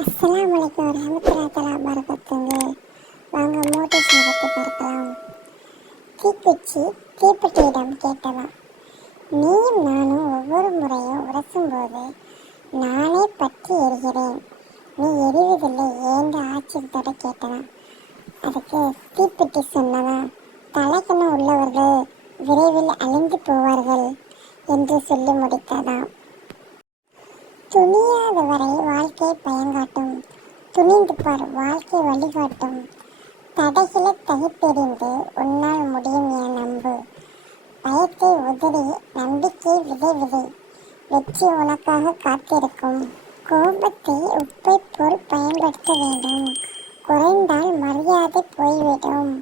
அஸ்ஸலாமு அலைக்கும் வரஹ்மத்துல்லாஹி தஆலா பரகாத்துஹு. வாங்க மோட்டிவேஷனை பற்றி பார்க்கலாம். தீக்குச்சி தீப்பெட்டியிடம் கேட்டதாம், நீயும் நானும் ஒவ்வொரு முறையும் உரசும்போது நானே பற்றி எரிகிறேன், நீ எரிவதில்லை ஏன்ற ஆச்சரியத்தோட கேட்டதாம். அதுக்கு தீப்பெட்டி சொன்னதாம், தலைக்கணம் உள்ளவர்கள் விரைவில் அழிந்து போவார்கள் என்று சொல்லி முடித்ததாம். துணியாதவரை வாழ்க்கை பயங்காட்டும், துணிந்து பார் வாழ்க்கை வழிகாட்டும், தடைகளை தகித்தெறிந்து உன்னால் முடியும் என நம்பு, பயத்தை உதறி நம்பிக்கை விதை விதை, வெற்றி உனக்காக காத்திருக்கும். கோபத்தை உப்பை போல் பயன்படுத்த வேண்டும், குறைந்தால் மரியாதை போய்விடும்,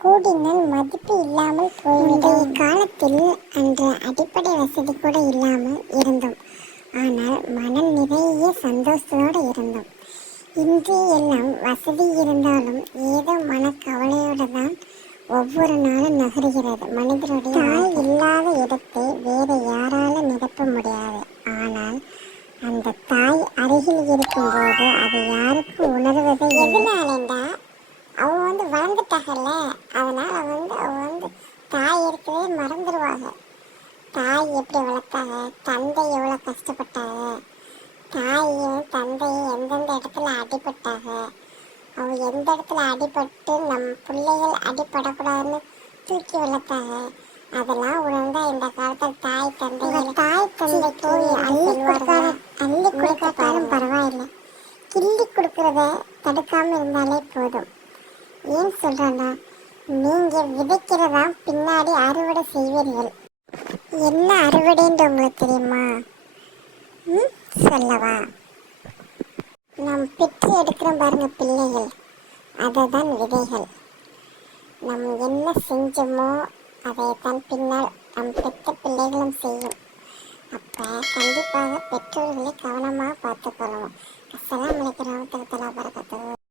கூடினால் மதிப்பு இல்லாமல் போய்விடும். காலத்தில் அன்று அடிப்படை வசதி கூட இல்லாமல் இருந்தோம், ஆனால் மனம் நிறைய சந்தோஷத்தோடு இருந்தோம். இன்று எல்லாம் வசதி இருந்தாலும் ஏதோ மனக்கவலையோடு தான் ஒவ்வொரு நாளும் நகர்கிறது. மனிதனுடைய தாய் இல்லாத இடத்தை வேறு யாராலும் நிரப்ப முடியாது. ஆனால் அந்த தாய் அருகில் இருக்கும்போது அதை யாருக்கும் உணர்வதே எதனாலண்டா அவங்க வளர்ந்துட்டாங்கல்ல, அதனால அவங்க தாய் இருக்கவே மறந்துடுவாங்க. தாய் எப்படி வளர்த்தாங்க, தந்தை எவ்வளோ கஷ்டப்பட்டாங்க, தாயும் தந்தையும் எந்தெந்த இடத்துல அடிபட்டாங்க, அவங்க எந்த இடத்துல அடிபட்டு நம் பிள்ளைகள் அடிபடக்கூடாதுன்னு தூக்கி வளர்த்தாங்க, அதெல்லாம் உணர்ந்தா இந்த காலத்தில் தாய் தந்தைக்கு அள்ளி கொடுக்காட்டாலும் பரவாயில்லை, கிள்ளி கொடுக்கறத தடுக்காம இருந்தாலே போதும். ஏன் சொல்றேன்னா, நீங்க விதைக்கிறதா பின்னாடி அறுவடை செய்வீர்கள். என்ன அறுவடைன்னு உங்களுக்கு தெரியுமா? சொல்லவா? நாம் பெற்று எடுக்கிறோம் பாருங்க பிள்ளைகள், அதை தான் விதைகள். நம் என்ன செஞ்சோமோ அதை தான் பின்னால் நம் பெற்ற பிள்ளைகளும் செய்யும். அப்போ கண்டிப்பாக பெற்றோர்களை கவனமாக பார்த்துக்கொள்ளணும். அஸ்ஸலாமு அலைக்கும் வரஹ்மத்துல்லாஹி வபரகாத்துஹு.